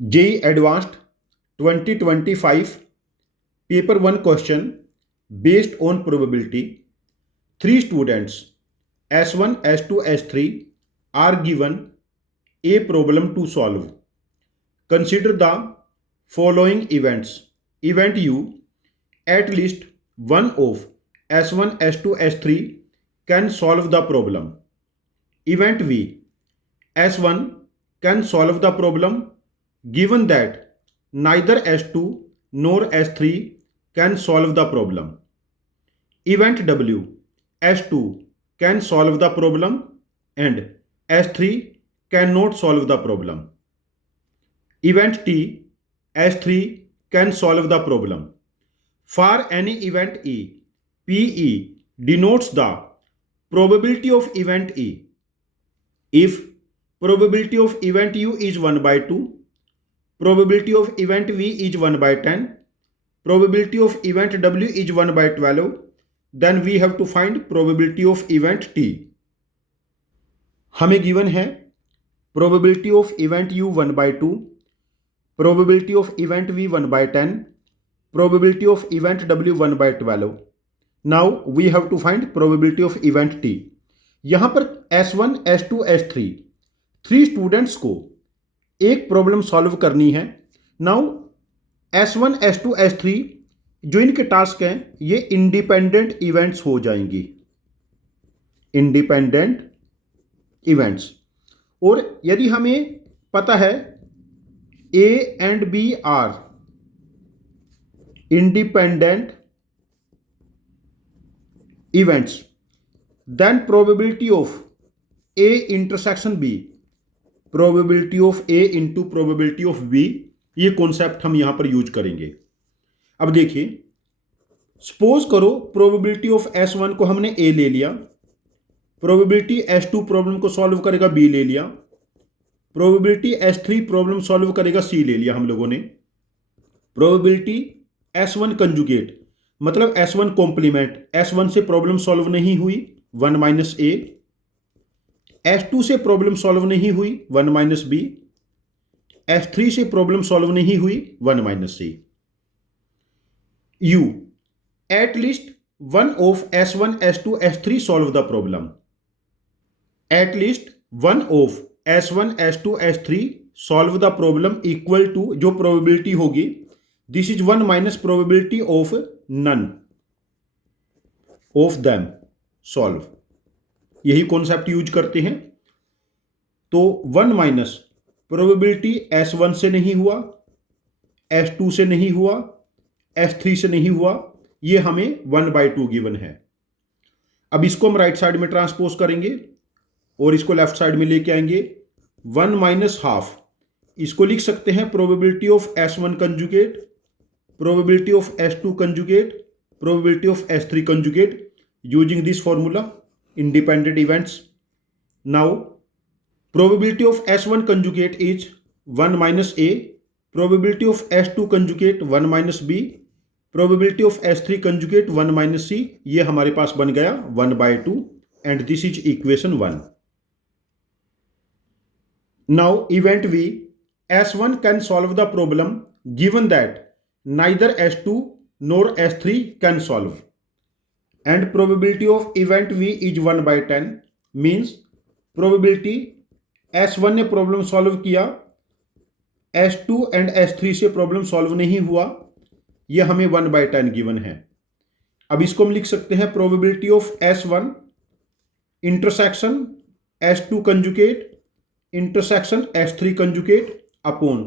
JEE advanced 2025 paper one question based on probability. Three students S1, S2, S3 are given a problem to solve. Consider the following events. Event U, at least one of S1, S2, S3 can solve the problem. Event V, S1 can solve the problem given that neither S2 nor S3 can solve the problem. Event W, S2 can solve the problem and S3 cannot solve the problem. Event T, S3 can solve the problem. For any event E, PE denotes the probability of event E. If probability of event U is 1 by 2, probability of event V is 1 by 10, probability of event W is 1 by 12, then we have to find probability of event T. हमें given है probability of event U 1 by 2, probability of event V 1 by 10, probability of event W 1 by 12. Now we have to find probability of event T. यहाँ पर S1, S2, S3 three students को एक problem solve करनी है. Now S1, S2, S3 जो इनके task हैं ये इंडिपेंडेंट इवेंट्स हो जाएंगी, इंडिपेंडेंट इवेंट्स. और यदि हमें पता है A and B are independent events, then probability of A intersection B, probability of A into probability of B, ये कॉन्सेप्ट हम यहां पर यूज करेंगे. अब देखिए, सपोज करो प्रोबेबिलिटी ऑफ S1 को हमने A ले लिया, प्रोबेबिलिटी S2 प्रॉब्लम को सॉल्व करेगा B ले लिया, प्रोबेबिलिटी S3 प्रॉब्लम सॉल्व करेगा C ले लिया हम लोगों ने. प्रोबेबिलिटी S1 कंजुगेट मतलब S1 कॉम्प्लीमेंट, S1 से प्रॉब्लम सॉल्व नहीं हुई 1 माइनस A, S2 से प्रॉब्लम सॉल्व नहीं हुई 1 माइनस B, S3 से प्रॉब्लम सॉल्व नहीं हुई 1 minus C. U, at least one of S1, S2, S3 solve the problem. At least one of S1, S2, S3 solve the problem equal to, जो probability होगी, this is 1 minus probability of none of them solve. यही concept use करते हैं. तो 1 minus probability S1 से नहीं हुआ, S2 से नहीं हुआ, S3 से नहीं हुआ, ये हमें 1 by 2 गिवन है. अब इसको हम राइट साइड में ट्रांसपोज करेंगे और इसको लेफ्ट साइड में लेके आएंगे. 1 माइनस हाफ, इसको लिख सकते हैं probability of S1 conjugate, probability of S2 conjugate, probability of S3 conjugate using this formula independent events. Now probability of S1 conjugate is 1 minus A, probability of S2 conjugate 1 minus B, probability of S3 conjugate 1 minus C. ये हमारे पास बन गया 1 by 2 and this is equation 1. Now event V, S1 can solve the problem given that neither S2 nor S3 can solve and probability of event V is 1 by 10 means probability S1 ने problem solve किया, S2 and S3 से problem solve नहीं हुआ, यह हमें 1 by 10 given है. अब इसको हम लिख सकते हैं probability of S1 intersection S2 conjugate intersection S3 conjugate upon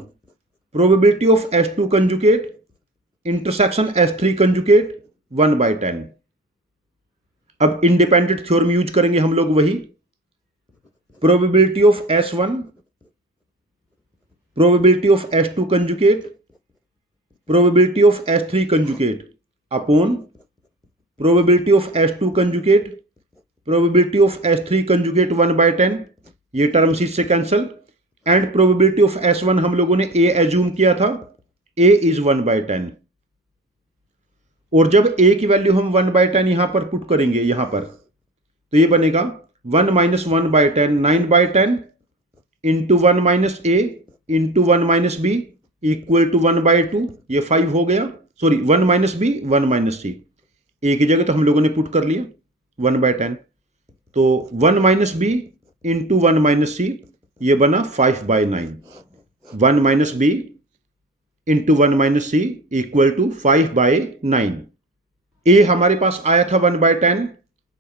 probability of S2 conjugate intersection S3 conjugate 1 by 10. अब इंडिपेंडेंट थ्योरम यूज करेंगे हम लोग वही. probability of S1, probability of S2 conjugate, probability of S3 conjugate upon probability of S2 conjugate, probability of S3 conjugate 1 by 10, ये terms इससे cancel. And probability of S1 हम लोगों ने A एज्यूम किया था, A is 1 by 10. और जब A की वैल्यू हम 1 by 10 यहां पर पुट करेंगे यहां पर, तो ये बनेगा 1 minus 1 by 10, 9 by 10 into 1 minus A into 1 minus B equal to 1/2, ये 5 हो गया। Sorry 1 minus B 1 minus C, A की जगह तो हम लोगों ने पुट कर लिया 1/10, तो 1 minus B into 1 minus C, ये बना 5/9। 1 minus B into 1 minus C equal to 5/9। A हमारे पास आया था 1/10,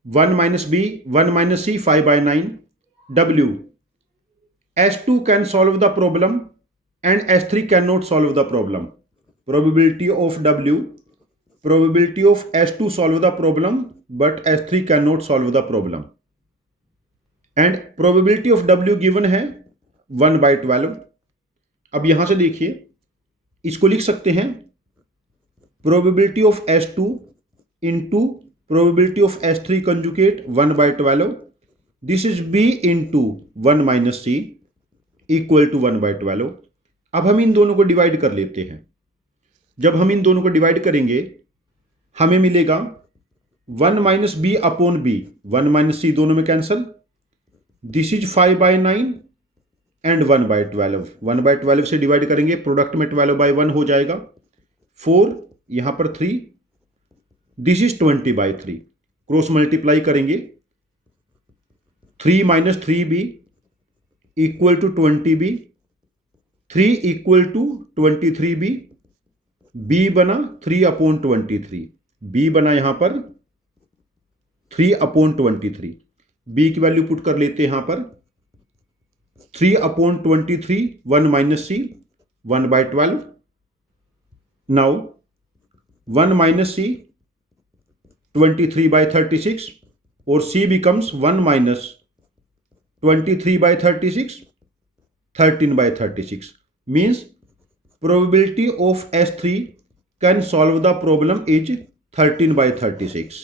1 minus B 1 minus C 5/9। W, S2 can solve the problem and S3 cannot solve the problem. Probability of W, probability of S2 solve the problem but S3 cannot solve the problem. And probability of W given है 1/12। अब यहां से देखिए, इसको लिख सकते हैं probability of S2 into probability of S3 conjugate 1/12. This is B into 1 minus C equal to 1/12। अब हम इन दोनों को डिवाइड कर लेते हैं। जब हम इन दोनों को डिवाइड करेंगे हमें मिलेगा 1 minus b upon b, 1 minus c दोनों में कैंसल। This is 5/9 and 1/12। 1/12 से डिवाइड करेंगे, प्रोडक्ट में 12/1 हो जाएगा। 4 यहां पर 3, दिस इज 20/3। क्रॉस मल्टीप्लाई करेंगे, 3 minus 3b equal to 20b, 3 equal to 23b, b बना 3/23, b बना यहां पर 3/23। b की वैल्यू पुट कर लेते हैं यहां पर 3/23, 1 माइनस सी 1/12। नाउ 1 माइनस सी 23/36 और c becomes 1 minus 23/36, 13/36 means probability of S3 can solve the problem is 13/36।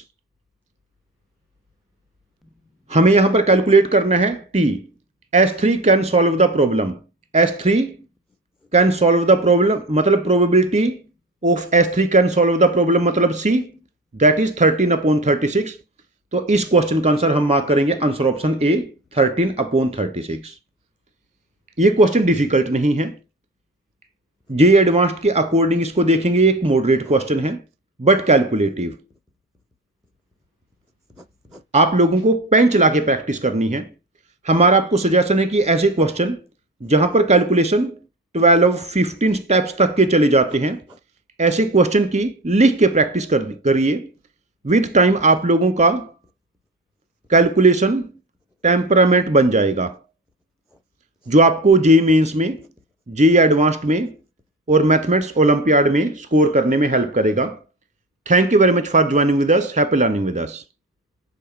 हमें यहां पर कैलकुलेट करना है T। S3 can solve the problem, S3 can solve the problem मतलब probability of S3 can solve the problem मतलब C, that is 13/36। तो इस question का आंसर हम मार्क करेंगे आंसर ऑप्शन ए 13/36। ये क्वेश्चन डिफिकल्ट नहीं है, जेईई एडवांस्ड के अकॉर्डिंग इसको देखेंगे एक मॉडरेट क्वेश्चन है बट कैलकुलेटिव। आप लोगों को पेन चला के प्रैक्टिस करनी है। हमारा आपको सजेशन है कि ऐसे क्वेश्चन जहां पर कैलकुलेशन 12-15 स्टेप्स तक के चले जाते हैं, ऐसे क्वेश्चन की लिख के प्रैक्टिस करिए। विथ टाइम आप लोगों का कैलकुलेशन टेम्परामेंट बन जाएगा, जो आपको जेईई मेंस में, जेईई एडवांस्ड में और मैथमेटिक्स ओलंपियाड में स्कोर करने में हेल्प करेगा। Thank you very much for joining with us. Happy learning with us.